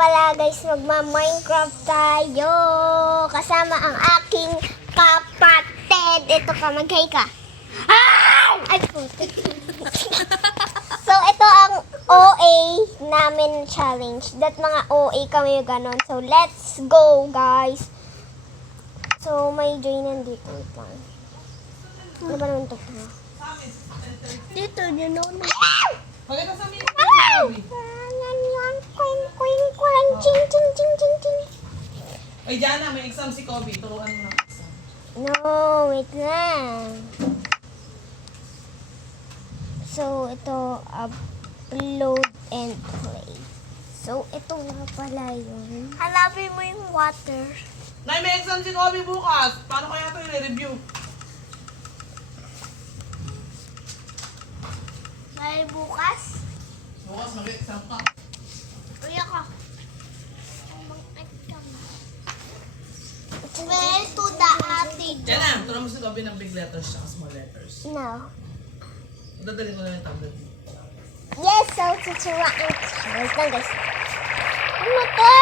pala guys, magma-Minecraft tayo. Kasama ang aking kapatid. Ito ka, mag-hi ka. Ay! Ay, putik. So, ito ang OA namin challenge. That mga OA kami ganon. So, let's go guys. So, may join nandito. Wait lang. Ano ba naman ito? Dito, you know na. Pagkita sa amin. Yan yun. Queen, queen, queen. Ching, ching, ching, ching, ching. Ay, Jana, may exam si Kobe. Turuan mo ng exam. No, wait lang. So, ito, upload and play. So, ito nga pala yun. Hanapin mo yung water. Nay, may exam si Kobe bukas. Paano kaya ito i-review? May bukas? Bukas mag-exam ka. Uy ako. Where to the attic? Jana, turuan mo si Kobe ng big letters at small letters. No. Dadalhin ko na yung tablet. Yes, so tuturuan ko. Wait lang guys. Ano to?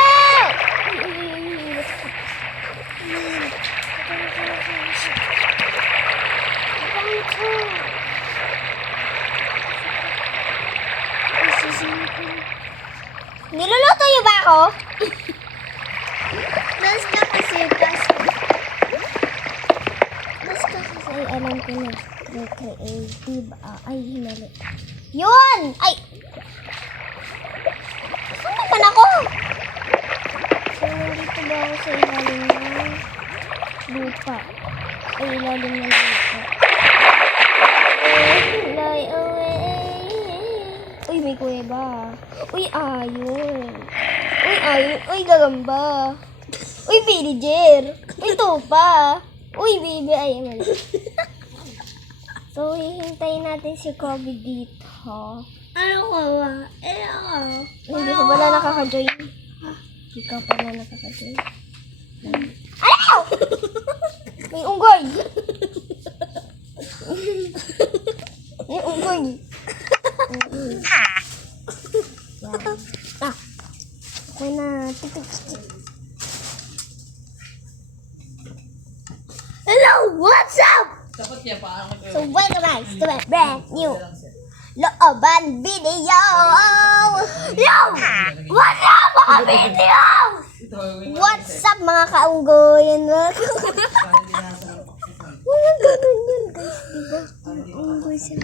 Niluluto niyo ba ako? Basta kasi alam ko na creative. Ay, hinali. Yun! Ay! Saan naman ako? So, nandito ba ako sa ilalim ng lupa? Ay, ilalim ng lupa. Fly away. Uy, may kuweba. Uy, ayun. Uy, ayun. Uy, gagamba. Uy, villager. Uy, tupa. Uy, baby. Ay, mali. So, hihintayin natin si Kobe dito. Ano ka ba? Hindi ko pala nakaka-join. Hindi ka pala nakaka-join. Ano? May unggoy. May unggoy. Okay na. Hello, what's up? Dapat niya pa. So, welcome guys to my brand new looban video. Yo! What's up mga video? What's up mga kaunggoy? Wala ganun yun guys, diba? Unggoy siya.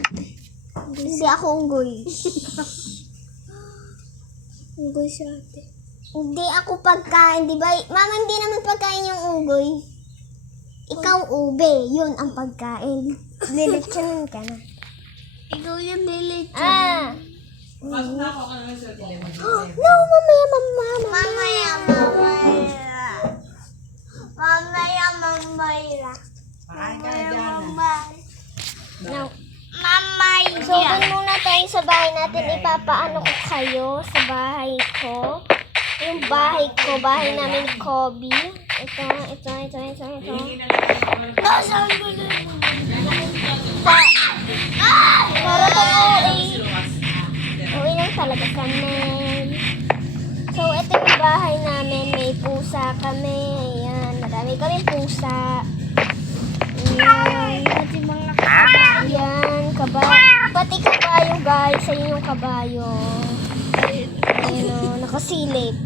Hindi ako unggoy. Unggoy siya ate. Hindi ako pagkain, diba? Mama, hindi naman pagkain yung unggoy. Ikaw ube, yun ang pagkain. Lilitsunin ka na. Ikaw yung lilitsunin. Pasok na ako ka naman sa telephone. No, mamaya. Pakain ka na, Jana. No. So, dun muna tayo sa bahay natin. Ipapaano ko kayo sa bahay ko. Yung bahay ko, bahay namin ni Kobe. Ito. Nasaan mo na? Para tayo uwi lang talaga kami. So, ito yung bahay namin. May pusa kami. Ayan, marami kami pusa. Ayan. Ayan, kabayo. Pati kabayo guys. Ayun yung kabayo. Ayan o, nakasilip.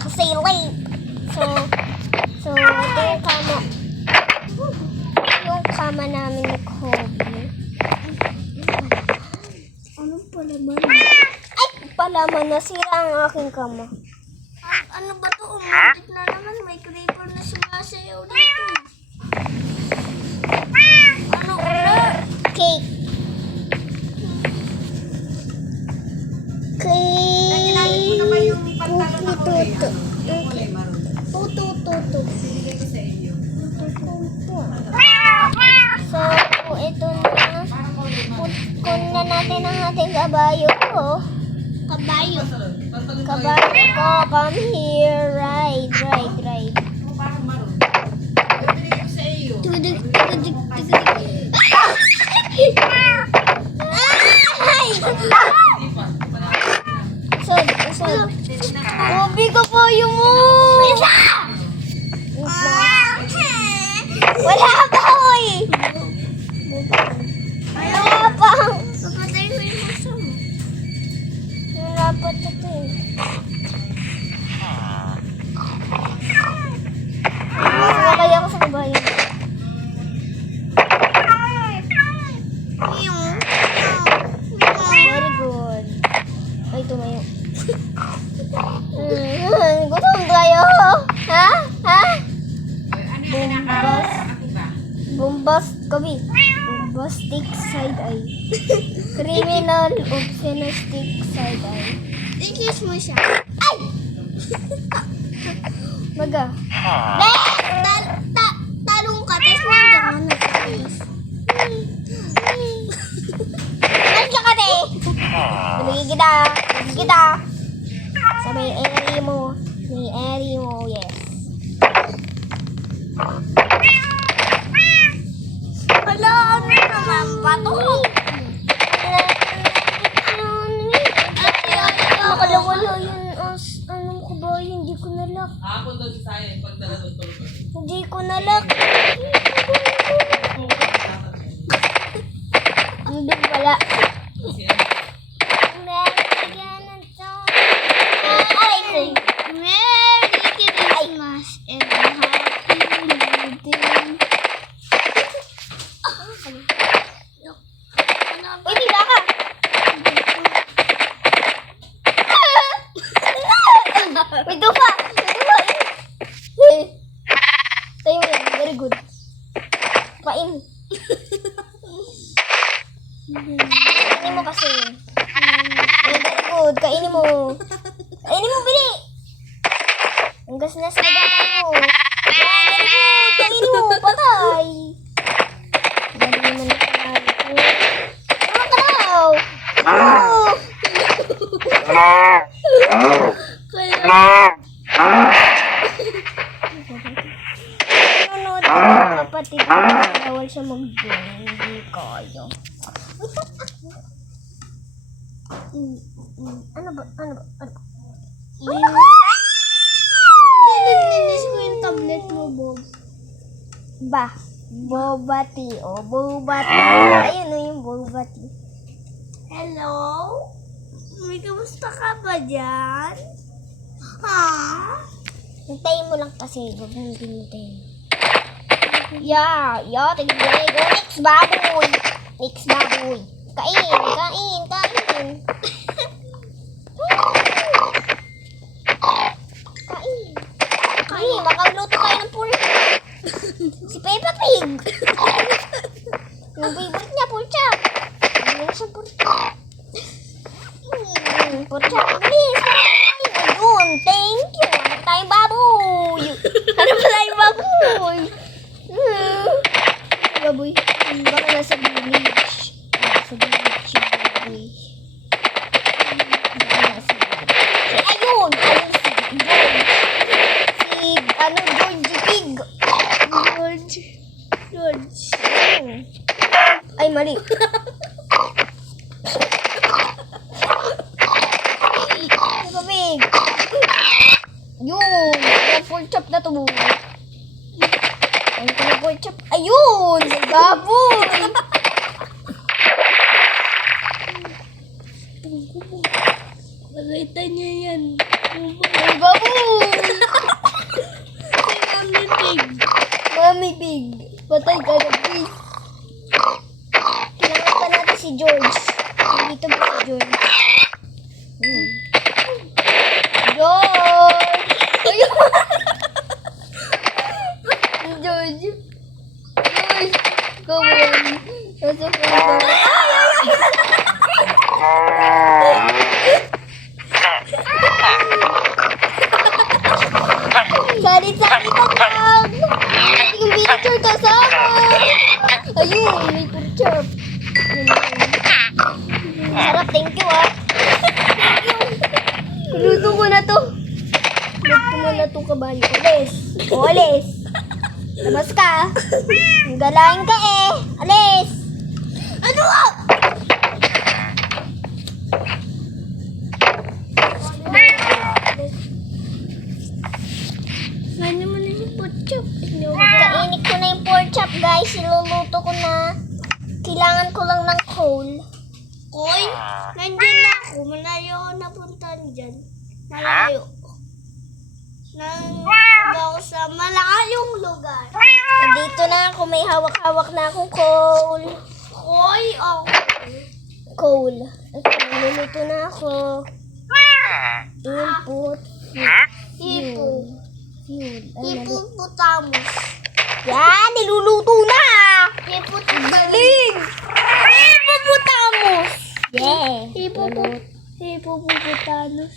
Nakasilip. So, ito yung kama. Yung kama namin ni Kobe. Anong palaman? Ay, palaman. Nasira ang aking kama. Ano ba to? Umalit na naman. May creeper na sumasayaw dito. Ano ulit? Cake. Naginalit mo naman yung pantalon na kulay. Kulay maroon. Tutu. Binigay ko sa iyo. So, ito na. Kunin na natin ang ating kabayo. Kabayo. Pantalon ko Kabayo ko, come here. Ride. parang maroon. Binigay ko sa iyo. Ay! So, Kobe ko po kabayo mo? Isa! Wala pa, oy! Wala pa. Papatay ko yung puso mo. Wala pa ito eh. Sumakay ako sa kabayo. Very good. Ay, tumayo. Gutom tayo. Ha? Ha? Bombas. Bombas kami. Bombastic side eye. Criminal obscenistic side eye. I-kiss mo siya. Ay! Maga. Talong ka, tapos nandiyan ka na sa kiss. Nandiyan ka te. Nabigay kita. Nabigay kita. Sa may area mo. May area mo, yes. Wala, ano naman, patok. Nakalawala yun. Anong kabayo? Hindi ko nalak. Hapon daw si Sayan, pagdala doon tulog. Hindi ko nalak. Hindi wala. Aray ko. Merry Christmas and Happy New Year. Uy, bila ka. May dupa. May dupa. Tayo yan. Very good. Pain. Kainin mo kasi. Very good. Kainin mo. Kainin mo, bili. Ang gasnas na ba tayo? Very good. Kainin mo. Patay. Dali naman na tayo. Ano ka daw? Nanonood ko ng kapatid ko. Bawal siya mag-doon. Hindi kaya. Ano ba? Ano ba? Ano ba? Nilinis ko yung tablet mo, Bob. Ba? Bobati. O, Bobati. Ayun o yung Bobati. Hello? May kamusta ka ba dyan? Ha? Hintayin mo lang kasi. Huwag mong pinitayin. Yeah. Tignan mo. Go next baboy. Next baboy. Kain. Kain. Kain. Kain. Kain. Makaluto kayo ng pork. Si Peppa Pig. Yung favorite niya, pork chop. Ano sa pork chop? Pork chop. Bilis. Ayun. Thank you. Ano tayong baboy? Ano ba tayong baboy? Baboy. Baka nasa village. Nasa village yung baboy. Baka nasa village. Ayun! Ayun si George. Si, George Pig. George. Ay, mali. Peppa Pig. Yun. Yung pork chop na to. Ayun ko na pork chop. Ayun! Baboy! Pagalitan niya yan. Ay, baboy! Si Mami Pig. Mami Pig. Patay ka na, please. Kailangan pa natin si George. Dito ba si George? George! Ayun! George! George! Come on! Nasa front ka. Salit-salit lang! Yung picture kasama! Ayun! May picture! Sarap, thank you ah! Luto ko na to! Luto ko na to kabayo. Alis! O, alis! Labas ka! Galain ka eh! Alis! Ano ah? Guys, iluluto ko na. Kailangan ko lang ng coal. Oy, nandiyan na ako. Malayo ako napuntahan dyan. Malayo. Nandito ako sa malayong lugar. Dito na ako. May hawak-hawak na akong coal. Oy, ako. Coal. Okay, niluluto na ako. Input. Hipo. Fuel. Hippopotamus. Yan, niluluto na. Galing! Hippopotamus. Yeah. Hippopotamus.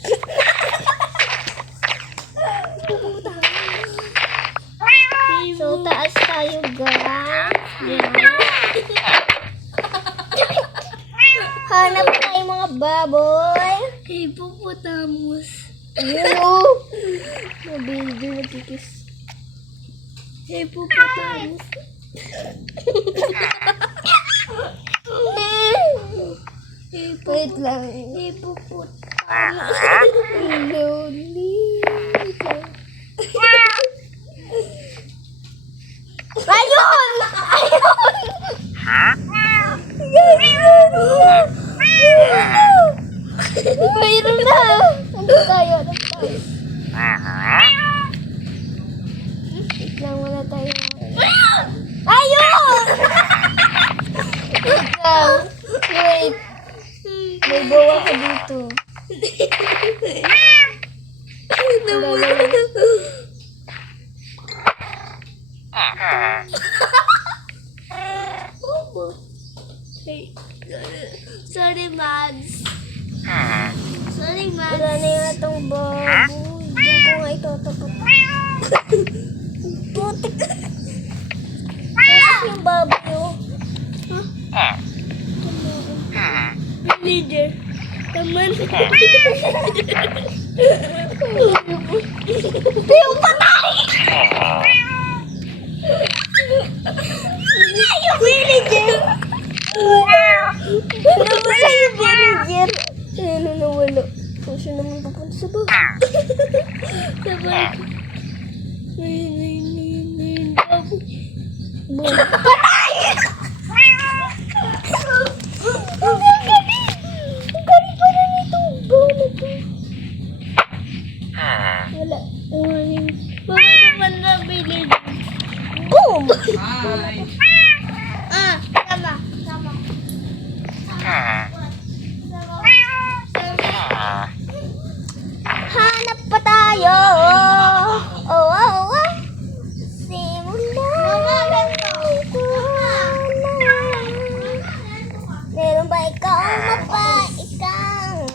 So, taas tayo, guys. Hanap tayo mga baboy. Hippopotamus. Ayun o. Mabildo, nagkikis. Hippopotamus. Wait lang. Hippopotamus. Lonely. Ayun! Mayroon na! Ano tayo? Wait lang, wala tayo. Ayun! Wait lang. Wait. May bawa ka dito. Hey, sorry, Mads. Sorry, Mads. Wala na yung atong baboy. Hindi ko nga itotopat. Putik. Putik yung baboy, oh. Villager. Taman. Yung patay! Yung villager! Nawala yung villager. Ayun na nawala. Kung siya naman papunta sa bahay. Sabay. Ayun. Boom. Patay! Ang galing! Ang galing pala nitong boom na to. Wala. Bakit naman na villager? Boom! Hi. Tama. Hanap pa tayo. Oh. Simula. Meron ba ikaw mapaikang?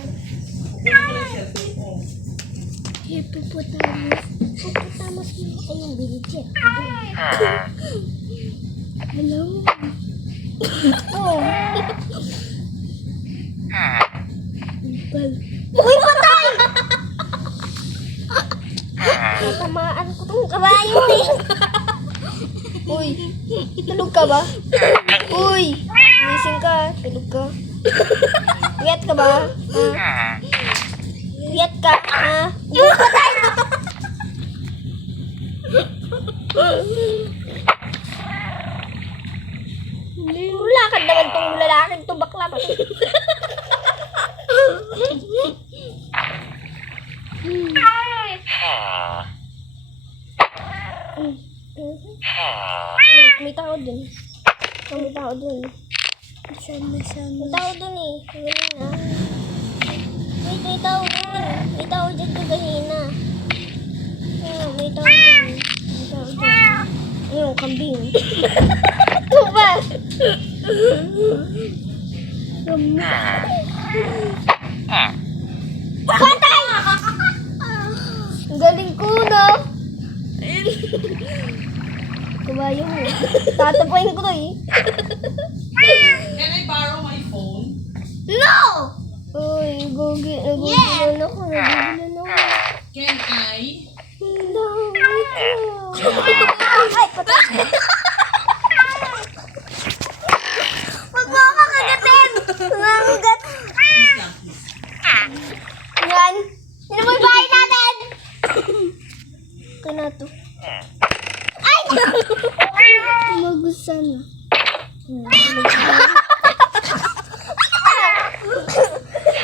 Hippopotamus. Hippopotamus mo. Ay, yung villager. Hello? Oh. Bal. Uy, patay! Natamaan ko tong kabayo eh. Uy, tulog ka ba? Uy, gising ka. Tulog ka. Puyat ka ba? Ha? Puyat ka? Ha? Uy, patay! Lakad naman tong lalaking to, bakla ba? Wait, may tao dun. May tao dun. May tao dun eh. Galing na. Wait, may tao dun. May tao dyan kagahina. Ayun, may tao dun. May tao dun. Ayun, kambing. Ito ba? Patay! Ang galing ko, no? Kabayo mo. Tatapain ko to eh. Can I borrow my phone? No! Uy, nagugulan ako. Nagugulan ako. Can I? No, ay, patay. Huwag mo ako kagatin. Nangugat. Please lang, please. Yan. Yan mo yung bahay natin. Ito na to. Ay! magusan.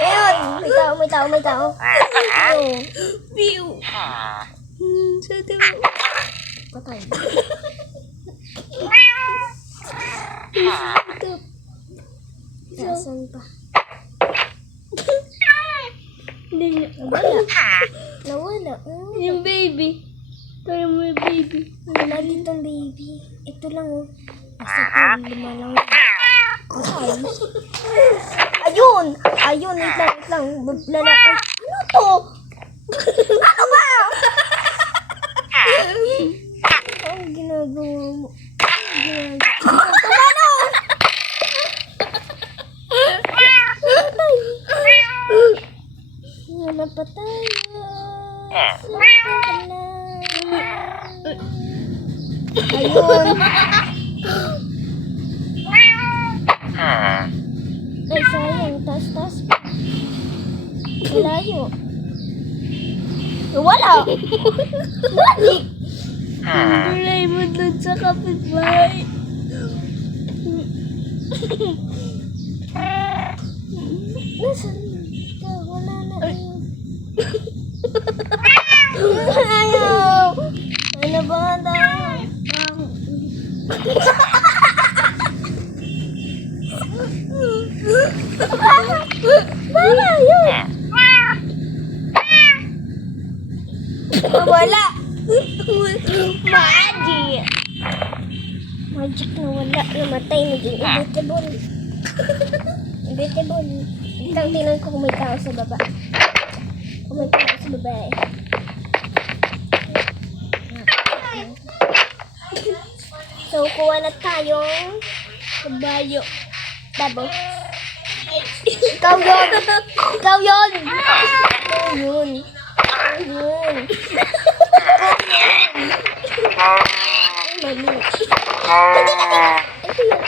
Ayun, may tao. Ayun. Piu. Sa diba? Patay. Nasaan pa? Hindi. Nawala. Yung baby. Tayo mo yung baby. Wala ditong baby. Ito lang oh. Asa pa lumalang. Patay. Ayun! Ayun, wait lang. Lalakad. Ano to? Ano ba? Ang ginagawa mo? Tumano! Wala pa tayo. Ayun. Ay, sayang. Tas. Malayo. Wala. Balik. Gulay mo dun sa kapitbahay. Nasaan ka? Wala na yun. Ayaw. Ano ba tayo? Wala yun. Wala. Magic. Magic na wala. Namatay. Naging inevitable. Inevitable. Tingnan ko kung may tao sa baba. Kung may tao sa baba eh. So, kuha na tayong kabayo. Babo. Ikaw yun! Ikaw yun! Ikaw yun! Yun! Ay, mali. Hindi kasi! Ito yun.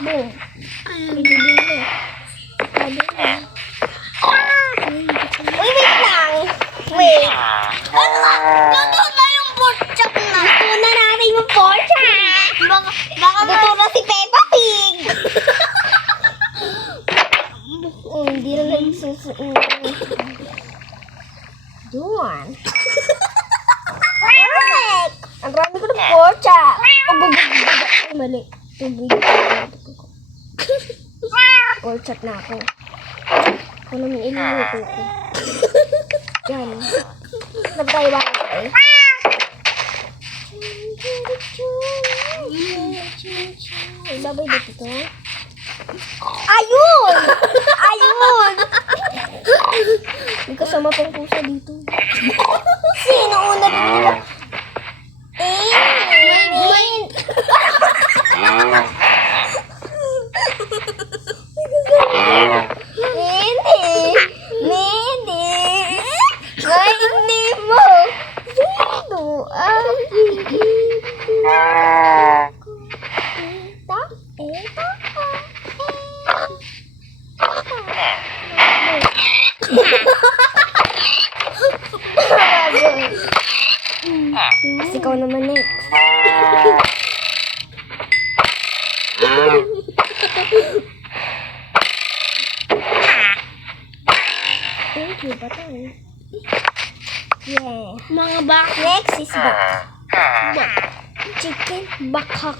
Boom. Bibili na. Sabi na. Uy, wait lang! Wait! Luto na yung pork chop na! Luto na natin yung pork chop! Baka luto na si Peppa Pig! Hindi na nagsusuin. Doon. Perfect! Ang rami ko ng pork chop! Ay, mali. Tubig. Pork chop na ako. Ako naman iluluto ko. Yan. Nagtayo ba ako eh? Ay, babay dito to. Ayun! Ayun! May kasama pang pusa dito. Sino una dito? Hindi mo. Sino ang ikaw naman next. Thank you, batay. Yeah. Mga bak. Next is bak. Chicken bakhak.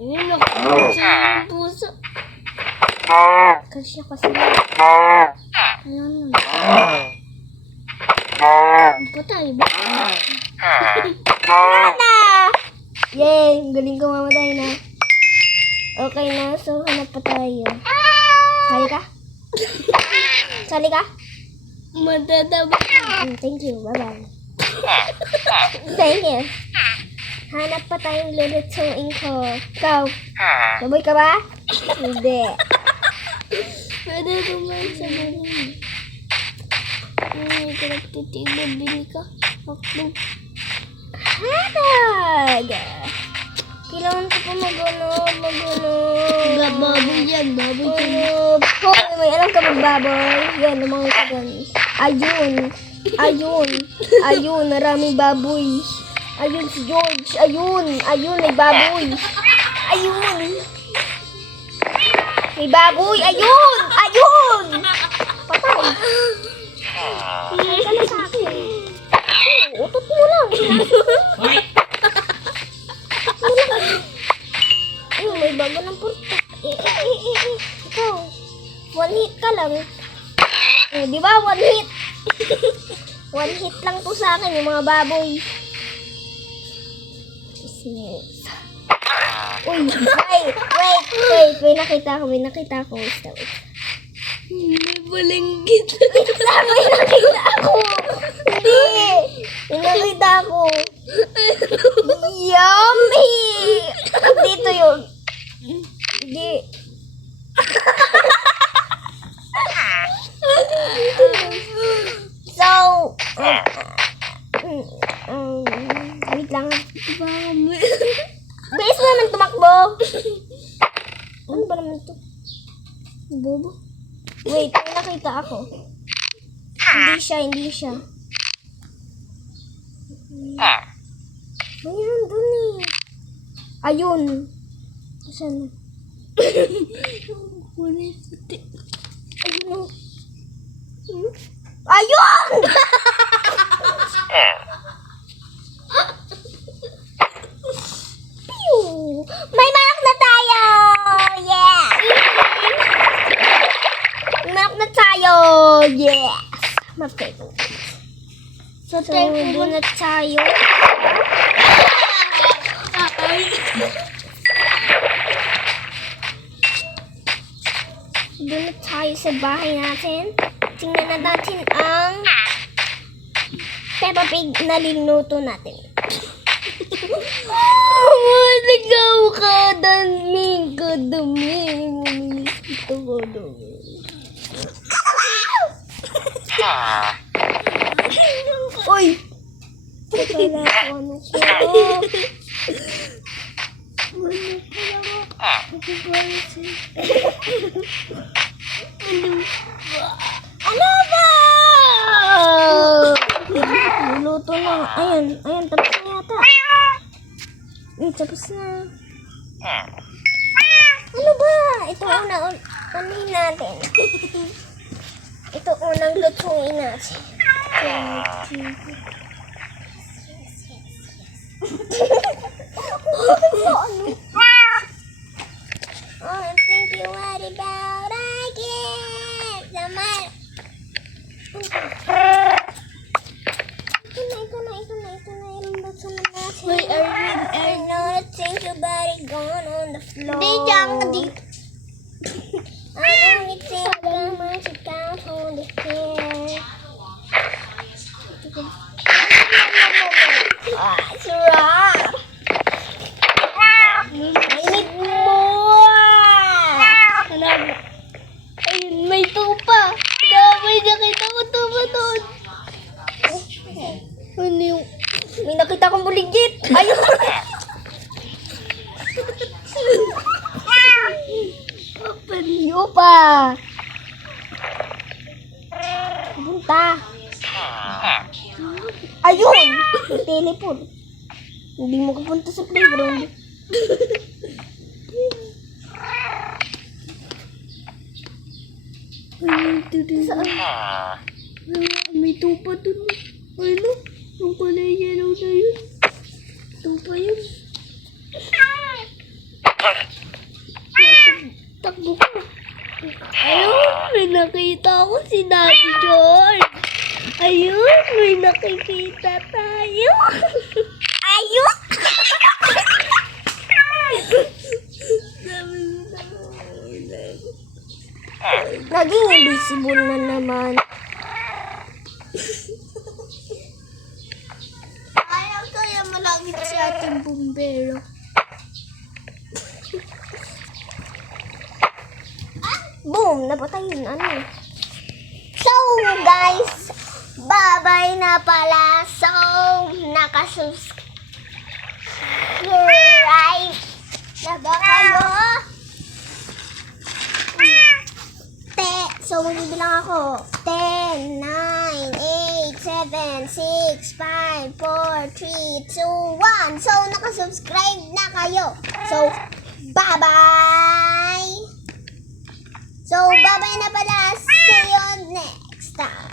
Ayun, nakakasa yung puso. Kasi kasi. Ayun. Patay ba? Na! Yay! Galing ko mamatay na. Okay na, so hanap pa tayo. Sali ka? Sali ka? Matadaba. Thank you, bye-bye. Thank you. Hanap pa tayong lulutuin ko. Ikaw, baboy ka ba? Hindi. Pwede kumain sa marin. Ay, karap titignan bili ka. Ako. Hanap! Kailangan ko pa mag-ano. Baboy yan, baboy yan. Ano? Hoy, may alam ka magbaboy? Yan, ang mga kagan. Ayun. Ayun. Ayun, maraming baboy. Ayun si George. Ayun. Ayun, may baboy. Ayun. May baboy. Ayun. Ayun. Patay. Patay ka na sa akin. Utot mo lang. Ayun, may bago ng purto. Ikaw. One hit ka lang. Di ba? One hit. One hit lang po sa akin yung mga baboy. Yes. Uy, wait. May nakita ko. Basta, wait. May balinggit. May nakita ako. Hindi. May nakita ako. Yummy! Dito yun. Hindi. So, wait lang. Bilis mo naman tumakbo. Ano ba naman to? Bobo? Wait, may nakita ako. Hindi siya. Mayroon dun eh. Ayun. Saan na? Ayun. Ayun! Pew! May manok na tayo! Yeah! May manok na tayo! Yes! Mapay ko. So, doon na tayo. Doon na tayo sa bahay natin. Tingnan na natin ang Peppa Pig na linuto natin. Ligaw ka, daming ka, daming. Ito ko, daming. Uy! Kala ko ano ko. Ano ba? Luluto na. Ayan, tapos na yata. Tapos na. Ano ba? Ito unahin natin. Ito unang lutuin natin. Oh, think you worry about I get the man. Ito na yung luto na natin. Wait, I know that think your body gone on the floor. Hindi, diyan ka dito. I know you think how much you count on the chair. Sarap! I need more! Ayun, may tupa. May nakita ko tupa doon. Ano yung... May nakita kong buligit! Ayun! Paliyo pa! Punta! Ayun! May teleport. Hindi mo kapunta sa playground. May tupa doon. Ano? Yung kulay yellow na yun. Tupa yun. Takbo ko. Ayun, may nakita ako si Daddy George. Ayun, may nakikita tayo. Ayun! Naging invisible na naman. Ayaw kaya malagit si ating bumbero. Boom! Napatay yun. Ano? So, guys, bye-bye na pala. So, nakasubscribe na ba kayo? magbibilang ako. 10, 9, 8, 7, 6, 5, 4, 3, 2, 1. So, nakasubscribe na kayo. So, bye-bye! So, bye-bye na pala. See you next time.